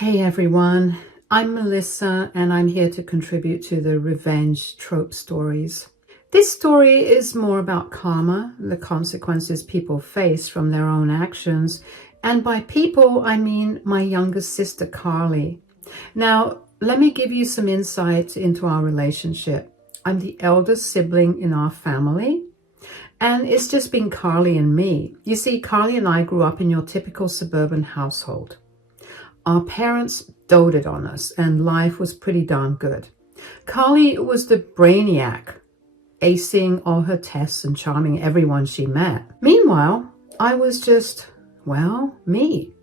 Hey everyone, I'm Melissa and I'm here to contribute to the revenge trope stories. This story is more about karma, the consequences people face from their own actions, and by people I mean my younger sister Carly. Now, let me give you some insight into our relationship. I'm the eldest sibling in our family, and it's just been Carly and me. You see, Carly and I grew up in your typical suburban household. Our parents doted on us and life was pretty darn good. Carly was the brainiac, acing all her tests and charming everyone she met. Meanwhile, I was just, well, me.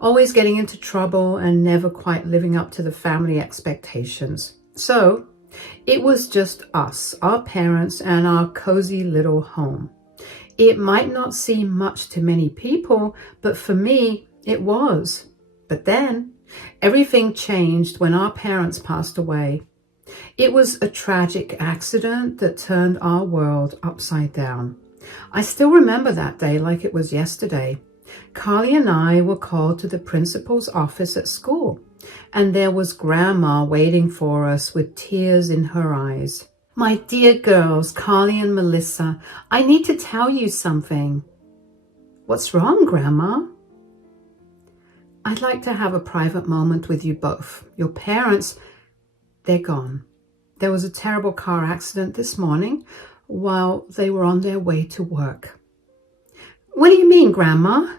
Always getting into trouble and never quite living up to the family expectations. So it was just us, our parents, and our cozy little home. It might not seem much to many people, but for me, it was. But then everything changed when our parents passed away. It was a tragic accident that turned our world upside down. I still remember that day like it was yesterday. Carly and I were called to the principal's office at school, and there was Grandma waiting for us with tears in her eyes. "My dear girls, Carly and Melissa, I need to tell you something." "What's wrong, Grandma?" "I'd like to have a private moment with you both. Your parents, they're gone. There was a terrible car accident this morning while they were on their way to work." "What do you mean, Grandma?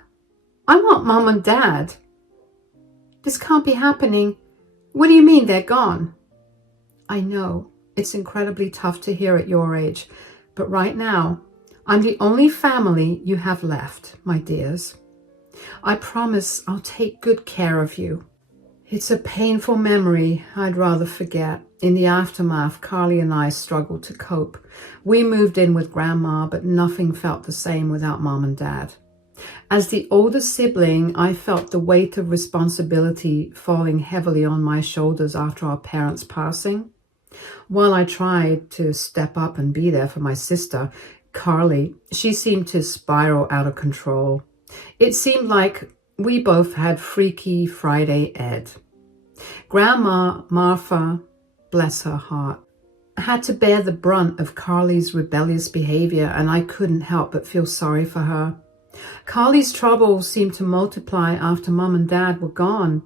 I want Mom and Dad." "This can't be happening. What do you mean they're gone?" "I know it's incredibly tough to hear at your age, but right now, I'm the only family you have left, my dears. I promise I'll take good care of you." It's a painful memory I'd rather forget. In the aftermath, Carly and I struggled to cope. We moved in with Grandma, but nothing felt the same without Mom and Dad. As the oldest sibling, I felt the weight of responsibility falling heavily on my shoulders after our parents' passing. While I tried to step up and be there for my sister, Carly, she seemed to spiral out of control. It seemed like we both had Freaky Friday Ed. Grandma Martha, bless her heart, had to bear the brunt of Carly's rebellious behavior, and I couldn't help but feel sorry for her. Carly's troubles seemed to multiply after Mom and Dad were gone.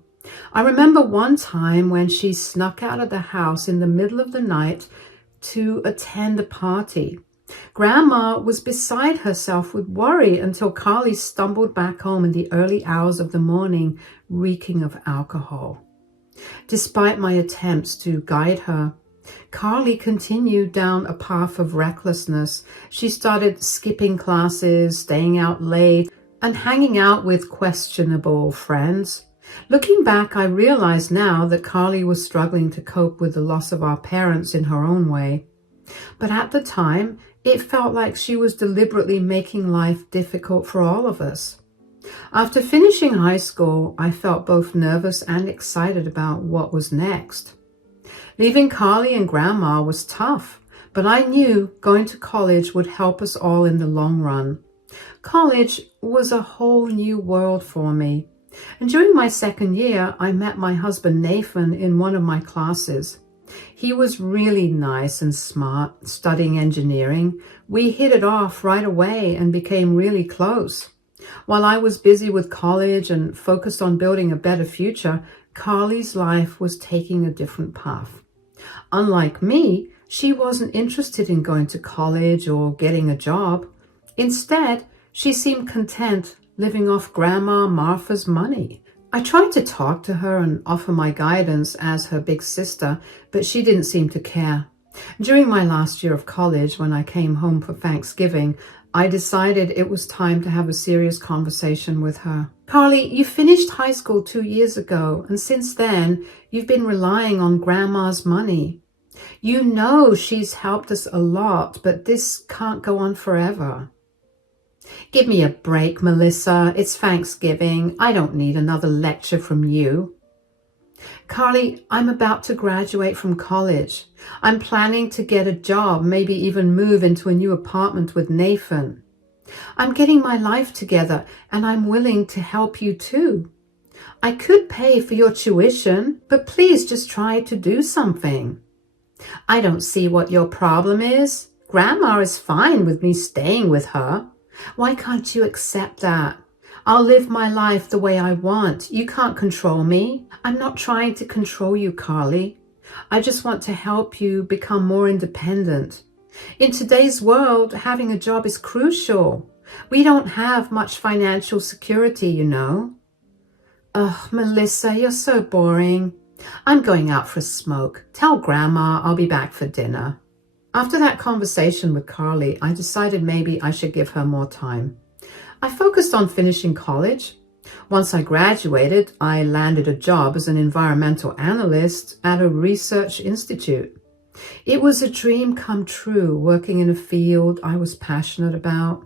I remember one time when she snuck out of the house in the middle of the night to attend a party. Grandma was beside herself with worry until Carly stumbled back home in the early hours of the morning, reeking of alcohol. Despite my attempts to guide her, Carly continued down a path of recklessness. She started skipping classes, staying out late, and hanging out with questionable friends. Looking back, I realize now that Carly was struggling to cope with the loss of our parents in her own way. But at the time, it felt like she was deliberately making life difficult for all of us. After finishing high school, I felt both nervous and excited about what was next. Leaving Carly and Grandma was tough, but I knew going to college would help us all in the long run. College was a whole new world for me. And during my second year, I met my husband Nathan in one of my classes. He was really nice and smart, studying engineering. We hit it off right away and became really close. While I was busy with college and focused on building a better future, Carly's life was taking a different path. Unlike me, she wasn't interested in going to college or getting a job. Instead, she seemed content living off Grandma Martha's money. I tried to talk to her and offer my guidance as her big sister, but she didn't seem to care. During my last year of college, when I came home for Thanksgiving, I decided it was time to have a serious conversation with her. "Carly, you finished high school 2 years ago, and since then, you've been relying on Grandma's money. You know she's helped us a lot, but this can't go on forever." "Give me a break, Melissa. It's Thanksgiving. I don't need another lecture from you." "Carly, I'm about to graduate from college. I'm planning to get a job, maybe even move into a new apartment with Nathan. I'm getting my life together, and I'm willing to help you too. I could pay for your tuition, but please just try to do something. I don't see what your problem is. Grandma is fine with me staying with her. Why can't you accept that? I'll live my life the way I want. You can't control me. I'm not trying to control you, Carly. I just want to help you become more independent. In today's world, having a job is crucial. We don't have much financial security, you know. Oh, Melissa, you're so boring. I'm going out for a smoke. Tell Grandma I'll be back for dinner. After that conversation with Carly, I decided maybe I should give her more time. I focused on finishing college. Once I graduated, I landed a job as an environmental analyst at a research institute. It was a dream come true, working in a field I was passionate about.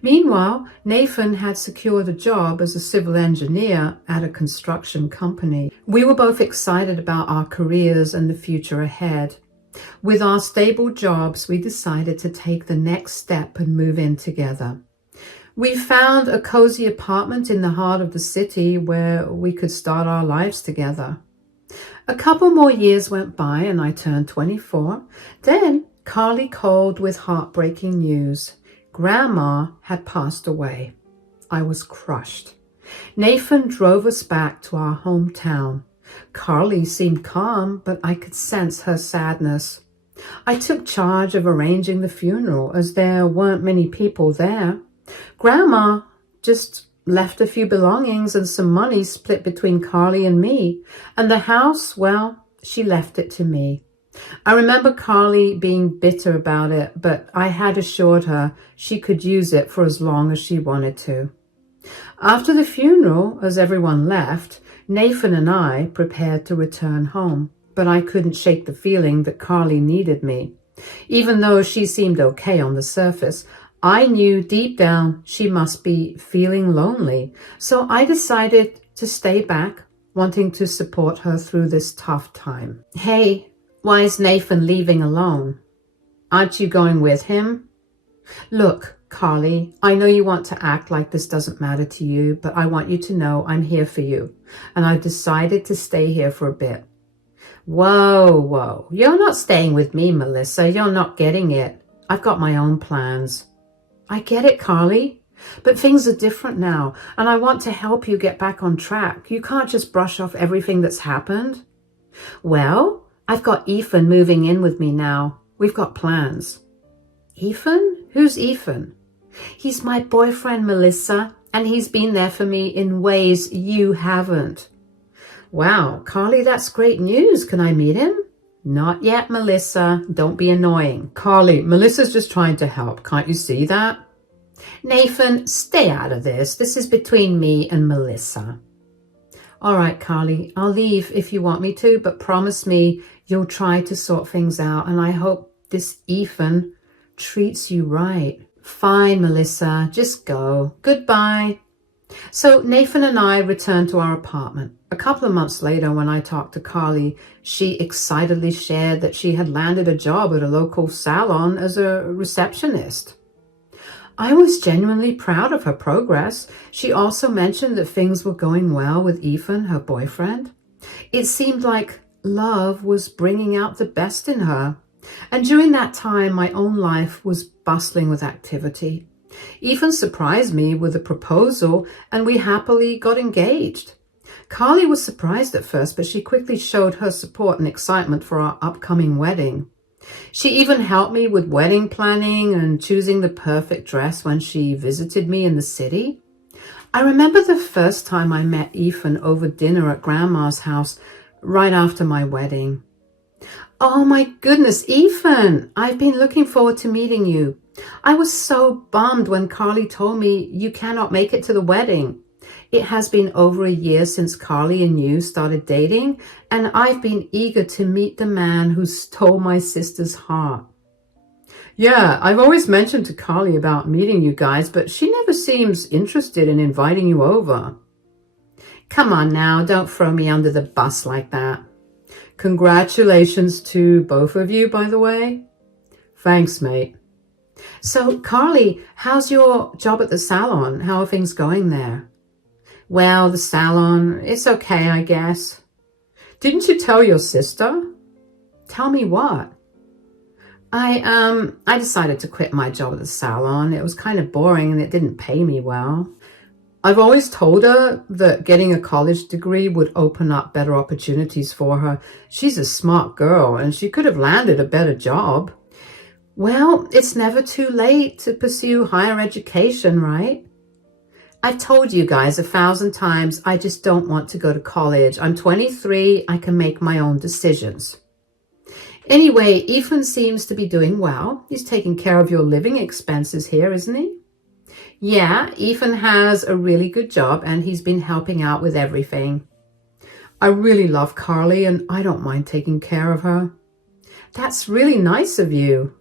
Meanwhile, Nathan had secured a job as a civil engineer at a construction company. We were both excited about our careers and the future ahead. With our stable jobs, we decided to take the next step and move in together. We found a cozy apartment in the heart of the city where we could start our lives together. A couple more years went by and I turned 24. Then Carly called with heartbreaking news. Grandma had passed away. I was crushed. Nathan drove us back to our hometown. Carly seemed calm, but I could sense her sadness. I took charge of arranging the funeral as there weren't many people there. Grandma just left a few belongings and some money split between Carly and me. And the house, well, she left it to me. I remember Carly being bitter about it, but I had assured her she could use it for as long as she wanted to. After the funeral, as everyone left, Nathan and I prepared to return home, but I couldn't shake the feeling that Carly needed me. Even though she seemed okay on the surface, I knew deep down she must be feeling lonely, so I decided to stay back, wanting to support her through this tough time. Hey, why is Nathan leaving alone? Aren't you going with him? Look, Carly, I know you want to act like this doesn't matter to you, but I want you to know I'm here for you, and I've decided to stay here for a bit. Whoa, you're not staying with me, Melissa. You're not getting it. I've got my own plans. I get it, Carly, but things are different now, and I want to help you get back on track. You can't just brush off everything that's happened. Well, I've got Ethan moving in with me now. We've got plans. Ethan? Who's Ethan? He's my boyfriend, Melissa, and he's been there for me in ways you haven't. Wow, Carly, that's great news. Can I meet him? Not yet, Melissa. Don't be annoying. Carly, Melissa's just trying to help. Can't you see that? Nathan, stay out of this. This is between me and Melissa. All right, Carly, I'll leave if you want me to, but promise me you'll try to sort things out, and I hope this Ethan treats you right. Fine, Melissa, just go. Goodbye. So Nathan and I returned to our apartment. A couple of months later, when I talked to Carly, she excitedly shared that she had landed a job at a local salon as a receptionist. I was genuinely proud of her progress. She also mentioned that things were going well with Ethan, her boyfriend. It seemed like love was bringing out the best in her. And during that time, my own life was bustling with activity. Ethan surprised me with a proposal, and we happily got engaged. Carly was surprised at first, but she quickly showed her support and excitement for our upcoming wedding. She even helped me with wedding planning and choosing the perfect dress when she visited me in the city. I remember the first time I met Ethan over dinner at Grandma's house right after my wedding. Oh my goodness, Ethan, I've been looking forward to meeting you. I was so bummed when Carly told me you cannot make it to the wedding. It has been over a year since Carly and you started dating, and I've been eager to meet the man who stole my sister's heart. Yeah, I've always mentioned to Carly about meeting you guys, but she never seems interested in inviting you over. Come on now, don't throw me under the bus like that. Congratulations to both of you, by the way. Thanks, mate. So, Carly, how's your job at the salon? How are things going there? Well, the salon, it's okay, I guess. Didn't you tell your sister? Tell me what? I decided to quit my job at the salon. It was kind of boring and it didn't pay me well. I've always told her that getting a college degree would open up better opportunities for her. She's a smart girl and she could have landed a better job. Well, it's never too late to pursue higher education, right? I've told you guys 1,000 times, I just don't want to go to college. I'm 23, I can make my own decisions. Anyway, Ethan seems to be doing well. He's taking care of your living expenses here, isn't he? Yeah, Ethan has a really good job and he's been helping out with everything. I really love Carly and I don't mind taking care of her. That's really nice of you.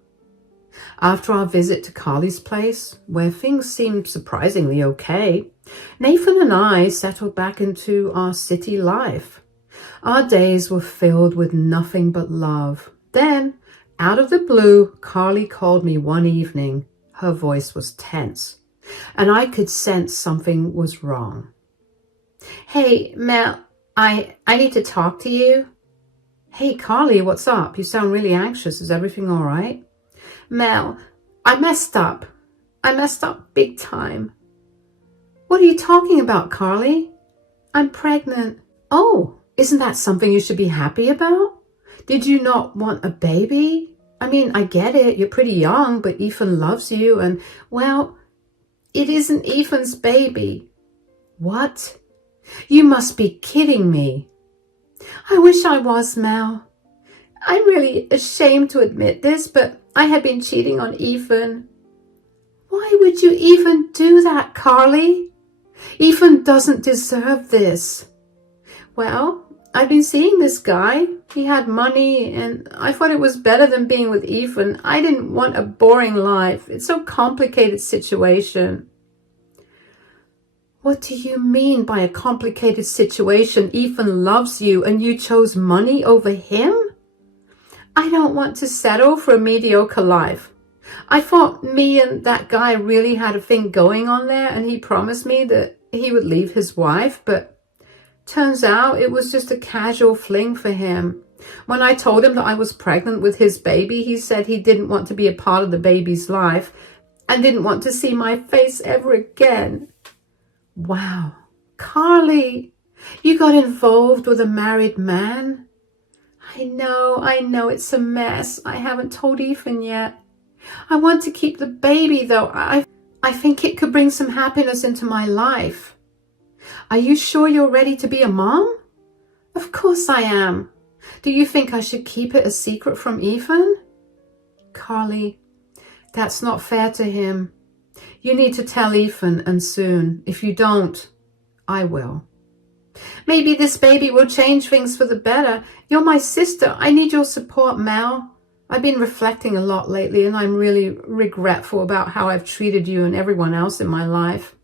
After our visit to Carly's place, where things seemed surprisingly okay, Nathan and I settled back into our city life. Our days were filled with nothing but love. Then, out of the blue, Carly called me one evening. Her voice was tense, and I could sense something was wrong. Hey, Mel, I need to talk to you. Hey, Carly, what's up? You sound really anxious. Is everything all right? Mel, I messed up. I messed up big time. What are you talking about, Carly? I'm pregnant. Oh, isn't that something you should be happy about? Did you not want a baby? I mean, I get it. You're pretty young, but Ethan loves you and, well, it isn't Ethan's baby. What? You must be kidding me. I wish I was, Mel. I'm really ashamed to admit this, but I had been cheating on Ethan. Why would you even do that, Carly? Ethan doesn't deserve this. Well, I've been seeing this guy. He had money and I thought it was better than being with Ethan. I didn't want a boring life. It's so complicated situation. What do you mean by a complicated situation? Ethan loves you and you chose money over him? I don't want to settle for a mediocre life. I thought me and that guy really had a thing going on there and he promised me that he would leave his wife, but turns out it was just a casual fling for him. When I told him that I was pregnant with his baby, he said he didn't want to be a part of the baby's life and didn't want to see my face ever again. Wow, Carly, you got involved with a married man? I know, it's a mess. I haven't told Ethan yet. I want to keep the baby though. I think it could bring some happiness into my life. Are you sure you're ready to be a mom? Of course I am. Do you think I should keep it a secret from Ethan? Carly, that's not fair to him. You need to tell Ethan and soon. If you don't, I will. Maybe this baby will change things for the better. You're my sister. I need your support, Mel. I've been reflecting a lot lately and I'm really regretful about how I've treated you and everyone else in my life.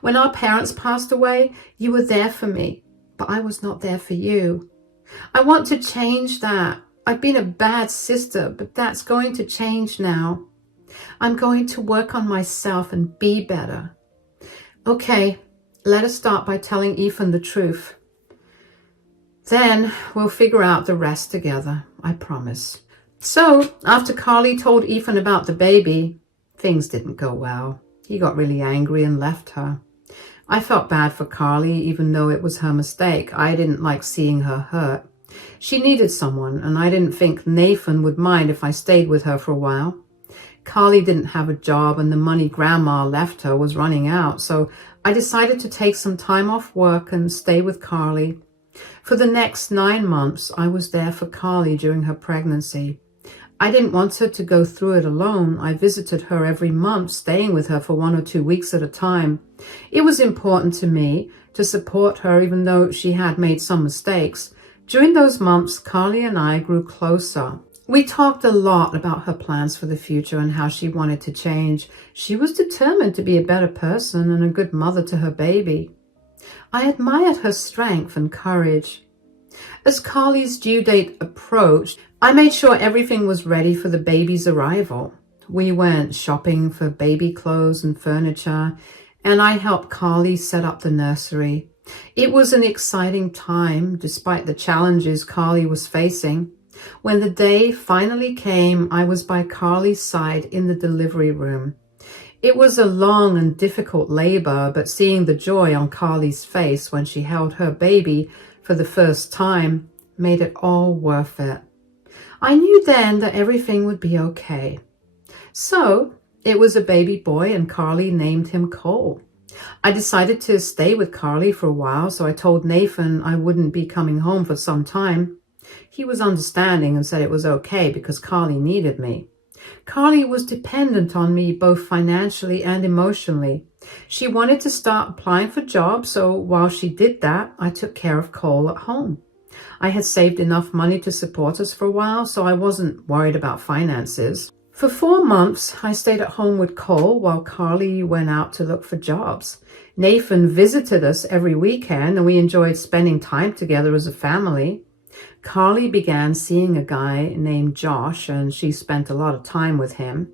When our parents passed away, you were there for me, but I was not there for you. I want to change that. I've been a bad sister, but that's going to change now. I'm going to work on myself and be better. Okay, let us start by telling Ethan the truth. Then we'll figure out the rest together, I promise. So, after Carly told Ethan about the baby, things didn't go well. He got really angry and left her. I felt bad for Carly, even though it was her mistake. I didn't like seeing her hurt. She needed someone, and I didn't think Nathan would mind if I stayed with her for a while. Carly didn't have a job, and the money Grandma left her was running out, so I decided to take some time off work and stay with Carly. For the next 9 months, I was there for Carly during her pregnancy. I didn't want her to go through it alone. I visited her every month, staying with her for 1 or 2 weeks at a time. It was important to me to support her, even though she had made some mistakes. During those months, Carly and I grew closer. We talked a lot about her plans for the future and how she wanted to change. She was determined to be a better person and a good mother to her baby. I admired her strength and courage. As Carly's due date approached, I made sure everything was ready for the baby's arrival. We went shopping for baby clothes and furniture, and I helped Carly set up the nursery. It was an exciting time, despite the challenges Carly was facing. When the day finally came, I was by Carly's side in the delivery room. It was a long and difficult labor, but seeing the joy on Carly's face when she held her baby for the first time made it all worth it. I knew then that everything would be okay. So it was a baby boy, and Carly named him Cole. I decided to stay with Carly for a while, so I told Nathan I wouldn't be coming home for some time. He was understanding and said it was okay because Carly needed me. Carly was dependent on me both financially and emotionally. She wanted to start applying for jobs, so while she did that, I took care of Cole at home. I had saved enough money to support us for a while, so I wasn't worried about finances. For 4 months, I stayed at home with Cole while Carly went out to look for jobs. Nathan visited us every weekend, and we enjoyed spending time together as a family. Carly began seeing a guy named Josh, and she spent a lot of time with him.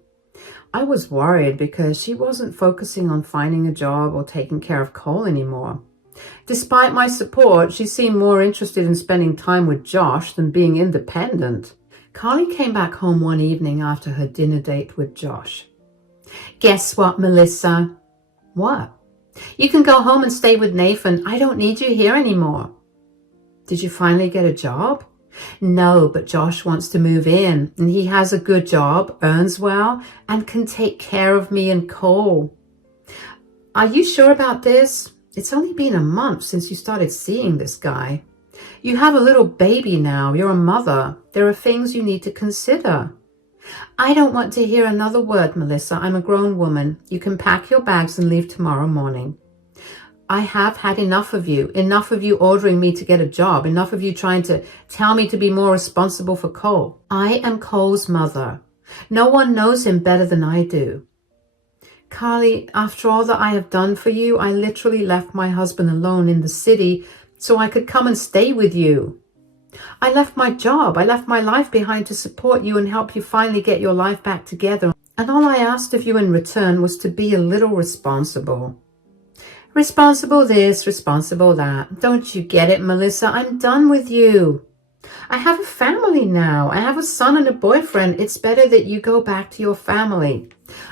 I was worried because she wasn't focusing on finding a job or taking care of Cole anymore. Despite my support, she seemed more interested in spending time with Josh than being independent. Carly came back home one evening after her dinner date with Josh. "Guess what, Melissa?" "What?" "You can go home and stay with Nathan. I don't need you here anymore." "Did you finally get a job?" "No, but Josh wants to move in, and he has a good job, earns well, and can take care of me and Cole." "Are you sure about this? It's only been a month since you started seeing this guy. You have a little baby now. You're a mother. There are things you need to consider." "I don't want to hear another word, Melissa. I'm a grown woman. You can pack your bags and leave tomorrow morning." "I have had enough of you ordering me to get a job, enough of you trying to tell me to be more responsible for Cole. I am Cole's mother. No one knows him better than I do." "Carly, after all that I have done for you, I literally left my husband alone in the city so I could come and stay with you. I left my job. I left my life behind to support you and help you finally get your life back together. And all I asked of you in return was to be a little responsible." "Responsible this, responsible that. Don't you get it, Melissa? I'm done with you. I have a family now. I have a son and a boyfriend. It's better that you go back to your family.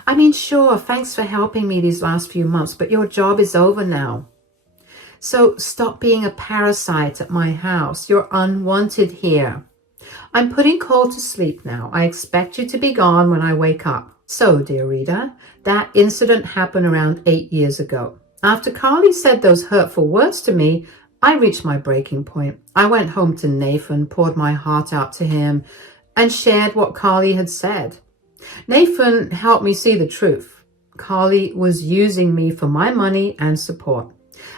I mean, sure, thanks for helping me these last few months, but your job is over now. So stop being a parasite at my house. You're unwanted here. I'm putting Cole to sleep now. I expect you to be gone when I wake up." So, dear reader, that incident happened around 8 years ago. After Carly said those hurtful words to me, I reached my breaking point. I went home to Nathan, poured my heart out to him, and shared what Carly had said. Nathan helped me see the truth. Carly was using me for my money and support.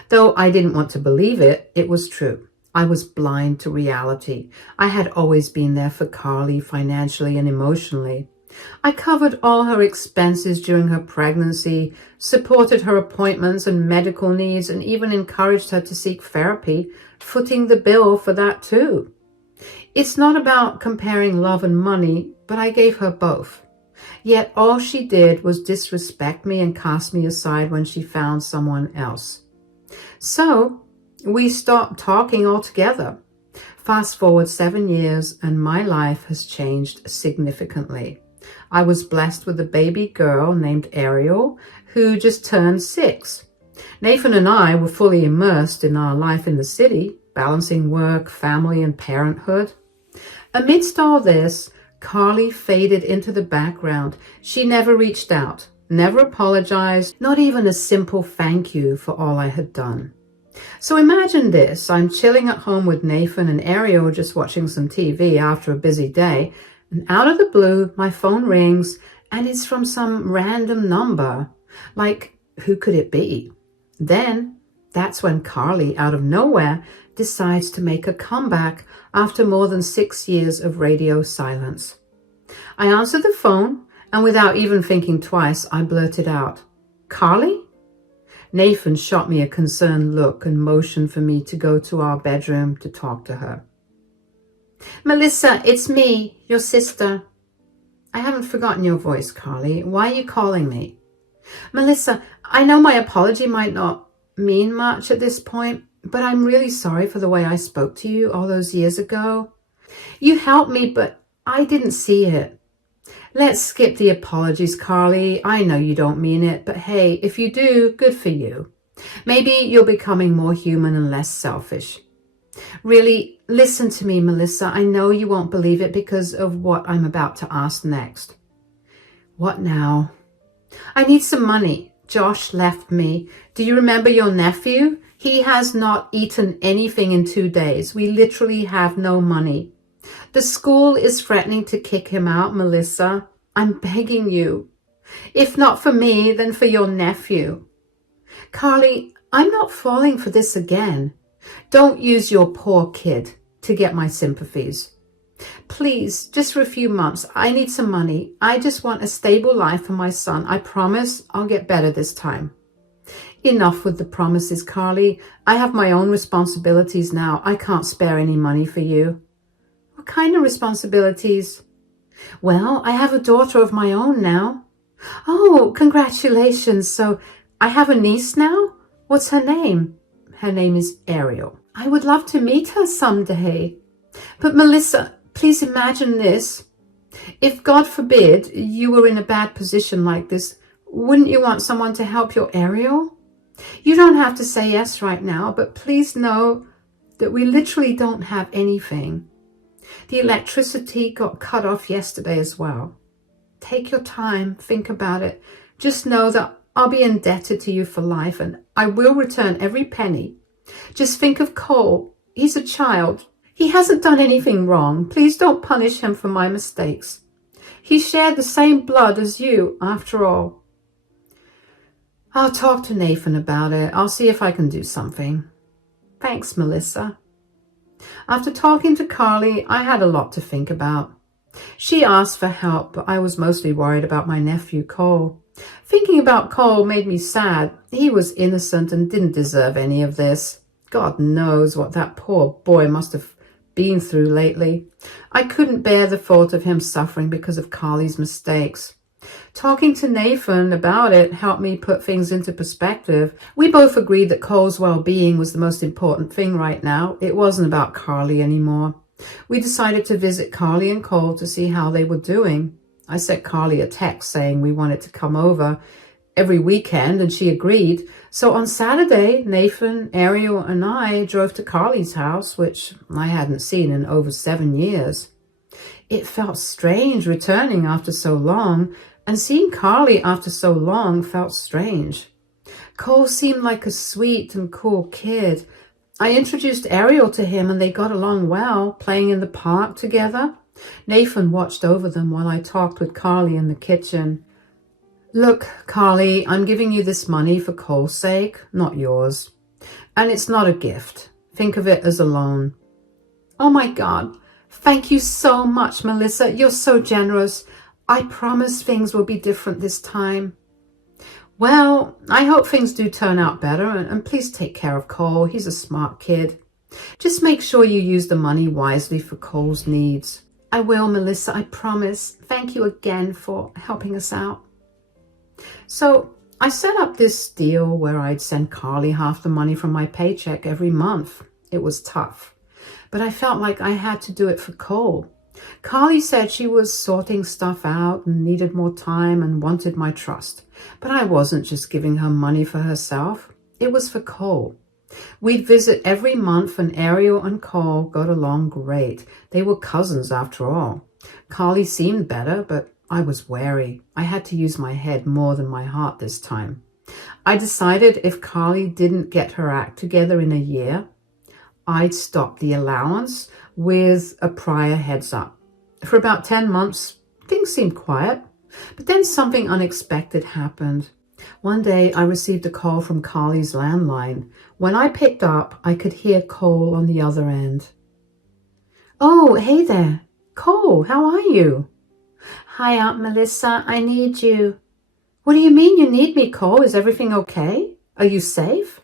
Though I didn't want to believe it, it was true. I was blind to reality. I had always been there for Carly financially and emotionally. I covered all her expenses during her pregnancy, supported her appointments and medical needs, and even encouraged her to seek therapy, footing the bill for that too. It's not about comparing love and money, but I gave her both. Yet all she did was disrespect me and cast me aside when she found someone else. So we stopped talking altogether. Fast forward 7 years, and my life has changed significantly. I was blessed with a baby girl named Ariel, who just turned 6. Nathan and I were fully immersed in our life in the city, balancing work, family, and parenthood. Amidst all this, Carly faded into the background. She never reached out, never apologized, not even a simple thank you for all I had done. So imagine this. I'm chilling at home with Nathan and Ariel, just watching some TV after a busy day, and out of the blue, my phone rings, and it's from some random number. Like, who could it be? Then, that's when Carly, out of nowhere, decides to make a comeback after more than 6 years of radio silence. I answered the phone, and without even thinking twice, I blurted out, "Carly?" Nathan shot me a concerned look and motioned for me to go to our bedroom to talk to her. "Melissa, it's me, your sister." "I haven't forgotten your voice, Carly. Why are you calling me?" Melissa, I know my apology might not mean much at this point, but I'm really sorry for the way I spoke to you all those years ago. You helped me, but I didn't see it. Let's skip the apologies, Carly. I know you don't mean it, but hey, if you do, good for you. Maybe you're becoming more human and less selfish. Really, listen to me, Melissa. I know you won't believe it because of what I'm about to ask next. What now? I need some money. Josh left me. Do you remember your nephew? He has not eaten anything in 2 days. We literally have no money. The school is threatening to kick him out, Melissa. I'm begging you. If not for me, then for your nephew. Carly, I'm not falling for this again. Don't use your poor kid to get my sympathies. Please, just for a few months, I need some money. I just want a stable life for my son. I promise I'll get better this time. Enough with the promises, Carly. I have my own responsibilities now. I can't spare any money for you. What kind of responsibilities? Well, I have a daughter of my own now. Oh, congratulations. So I have a niece now? What's her name? Her name is Ariel. I would love to meet her someday. But Melissa, please imagine this. If, God forbid, you were in a bad position like this, wouldn't you want someone to help your Ariel? You don't have to say yes right now, but please know that we literally don't have anything. The electricity got cut off yesterday as well. Take your time, think about it. Just know that I'll be indebted to you for life and I will return every penny. Just think of Cole. He's a child. He hasn't done anything wrong. Please don't punish him for my mistakes. He shared the same blood as you, after all. I'll talk to Nathan about it. I'll see if I can do something. Thanks, Melissa. After talking to Carly, I had a lot to think about. She asked for help, but I was mostly worried about my nephew, Cole. Thinking about Cole made me sad. He was innocent and didn't deserve any of this. God knows what that poor boy must have been through lately. I couldn't bear the thought of him suffering because of Carly's mistakes. Talking to Nathan about it helped me put things into perspective. We both agreed that Cole's well-being was the most important thing right now. It wasn't about Carly anymore. We decided to visit Carly and Cole to see how they were doing. I sent Carly a text saying we wanted to come over every weekend, and she agreed. So on Saturday, Nathan, Ariel, and I drove to Carly's house, which I hadn't seen in over 7 years. It felt strange returning after so long, and seeing Carly after so long felt strange. Cole seemed like a sweet and cool kid. I introduced Ariel to him and they got along well, playing in the park together. Nathan watched over them while I talked with Carly in the kitchen. Look, Carly, I'm giving you this money for Cole's sake, not yours. And it's not a gift. Think of it as a loan. Oh my God. Thank you so much, Melissa. You're so generous. I promise things will be different this time. Well, I hope things do turn out better, and please take care of Cole. He's a smart kid. Just make sure you use the money wisely for Cole's needs. I will, Melissa, I promise. Thank you again for helping us out. So I set up this deal where I'd send Carly half the money from my paycheck every month. It was tough, but I felt like I had to do it for Cole. Carly said she was sorting stuff out and needed more time and wanted my trust. But I wasn't just giving her money for herself. It was for Cole. We'd visit every month and Ariel and Cole got along great. They were cousins after all. Carly seemed better, but I was wary. I had to use my head more than my heart this time. I decided if Carly didn't get her act together in a year, I'd stop the allowance with a prior heads up. For about 10 months, things seemed quiet, but then something unexpected happened. One day, I received a call from Carly's landline. When I picked up, I could hear Cole on the other end. Oh, hey there. Cole, how are you? Hi, Aunt Melissa. I need you. What do you mean you need me, Cole? Is everything okay? Are you safe?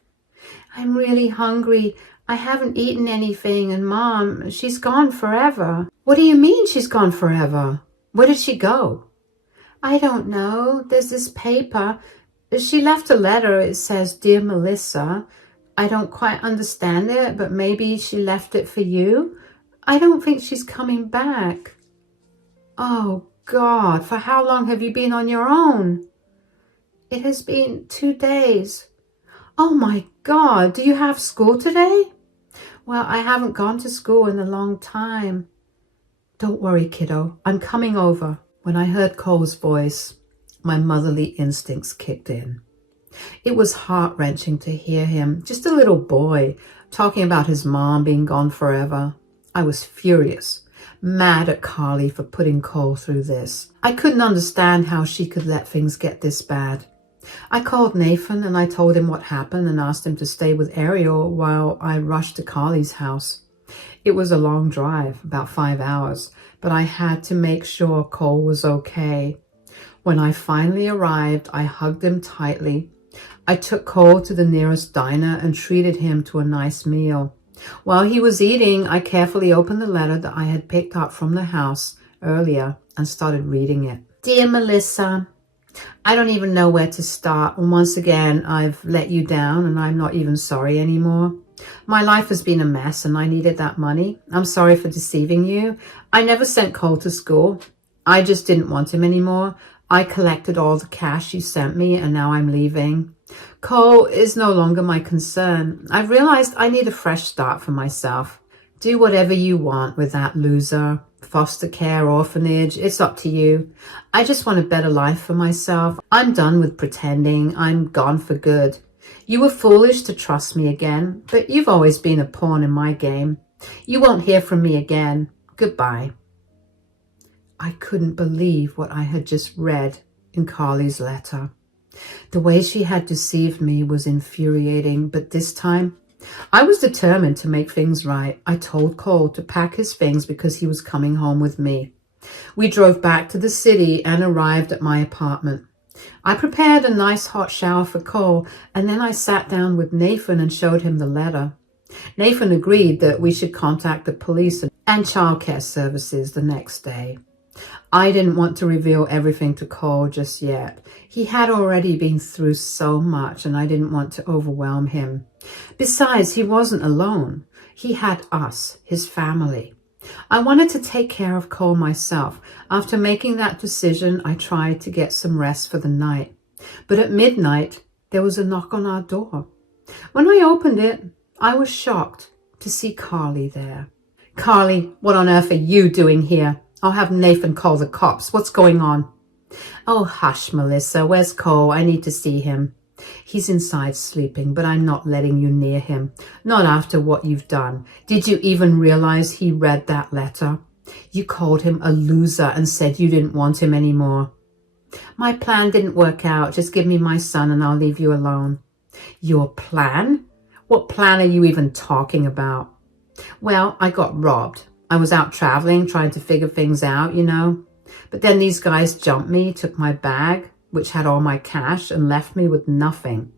I'm really hungry. I haven't eaten anything, and Mom, she's gone forever. What do you mean she's gone forever? Where did she go? I don't know. There's this paper. She left a letter. It says, "Dear Melissa, I don't quite understand it, but maybe she left it for you. I don't think she's coming back." Oh, God, for how long have you been on your own? It has been 2 days. Oh, my God, do you have school today? Well, I haven't gone to school in a long time. Don't worry, kiddo. I'm coming over. When I heard Cole's voice, my motherly instincts kicked in. It was heart-wrenching to hear him, just a little boy, talking about his mom being gone forever. I was furious, mad at Carly for putting Cole through this. I couldn't understand how she could let things get this bad. I called Nathan and I told him what happened and asked him to stay with Ariel while I rushed to Carly's house. It was a long drive, about 5 hours, but I had to make sure Cole was okay. When I finally arrived, I hugged him tightly. I took Cole to the nearest diner and treated him to a nice meal. While he was eating, I carefully opened the letter that I had picked up from the house earlier and started reading it. Dear Melissa, I don't even know where to start. And once again, I've let you down and I'm not even sorry anymore. My life has been a mess and I needed that money. I'm sorry for deceiving you. I never sent Cole to school. I just didn't want him anymore. I collected all the cash you sent me and now I'm leaving. Cole is no longer my concern. I've realized I need a fresh start for myself. Do whatever you want with that loser. Foster care, orphanage, it's up to you. I just want a better life for myself. I'm done with pretending. I'm gone for good. You were foolish to trust me again, but you've always been a pawn in my game. You won't hear from me again. Goodbye. I couldn't believe what I had just read in Carly's letter. The way she had deceived me was infuriating, but this time I was determined to make things right. I told Cole to pack his things because he was coming home with me. We drove back to the city and arrived at my apartment. I prepared a nice hot shower for Cole, and then I sat down with Nathan and showed him the letter. Nathan agreed that we should contact the police and childcare services the next day. I didn't want to reveal everything to Cole just yet. He had already been through so much and I didn't want to overwhelm him. Besides, he wasn't alone. He had us, his family. I wanted to take care of Cole myself. After making that decision, I tried to get some rest for the night. But at midnight, there was a knock on our door. When I opened it, I was shocked to see Carly there. Carly, what on earth are you doing here? I'll have Nathan call the cops. What's going on? Oh, hush, Melissa. Where's Cole? I need to see him. He's inside sleeping, but I'm not letting you near him. Not after what you've done. Did you even realize he read that letter? You called him a loser and said you didn't want him anymore. My plan didn't work out. Just give me my son and I'll leave you alone. Your plan? What plan are you even talking about? Well, I got robbed. I was out traveling, trying to figure things out, you know. But then these guys jumped me, took my bag, which had all my cash, and left me with nothing.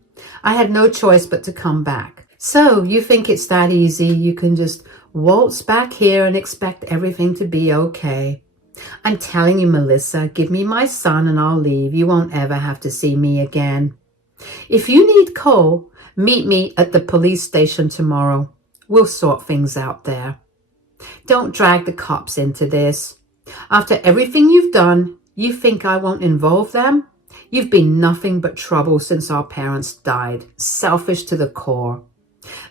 I had no choice but to come back. So you think it's that easy? You can just waltz back here and expect everything to be okay. I'm telling you, Melissa, give me my son and I'll leave. You won't ever have to see me again. If you need Cole, meet me at the police station tomorrow. We'll sort things out there. Don't drag the cops into this. After everything you've done, you think I won't involve them? You've been nothing but trouble since our parents died. Selfish to the core.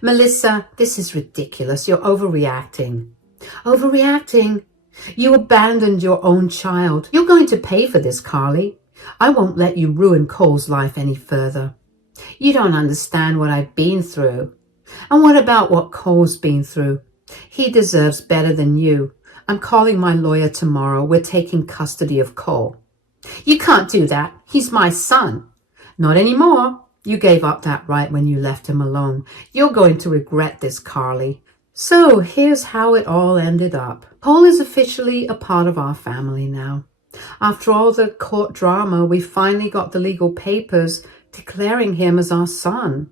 Melissa, this is ridiculous. You're overreacting. Overreacting? You abandoned your own child. You're going to pay for this, Carly. I won't let you ruin Cole's life any further. You don't understand what I've been through. And what about what Cole's been through? He deserves better than you. I'm calling my lawyer tomorrow. We're taking custody of Cole. You can't do that. He's my son. Not anymore. You gave up that right when you left him alone. You're going to regret this, Carly. So here's how it all ended up. Cole is officially a part of our family now. After all the court drama, we finally got the legal papers declaring him as our son.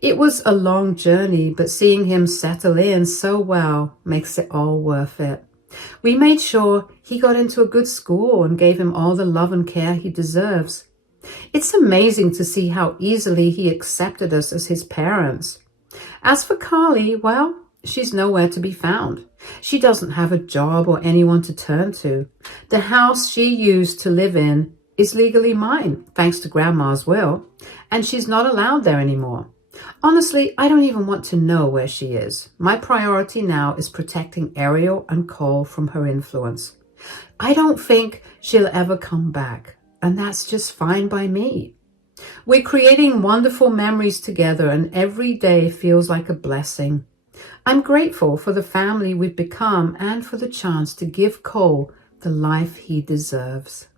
It was a long journey, but seeing him settle in so well makes it all worth it. We made sure he got into a good school and gave him all the love and care he deserves. It's amazing to see how easily he accepted us as his parents. As for Carly, well, she's nowhere to be found. She doesn't have a job or anyone to turn to. The house she used to live in is legally mine, thanks to Grandma's will, and she's not allowed there anymore. Honestly, I don't even want to know where she is. My priority now is protecting Ariel and Cole from her influence. I don't think she'll ever come back, and that's just fine by me. We're creating wonderful memories together, and every day feels like a blessing. I'm grateful for the family we've become and for the chance to give Cole the life he deserves.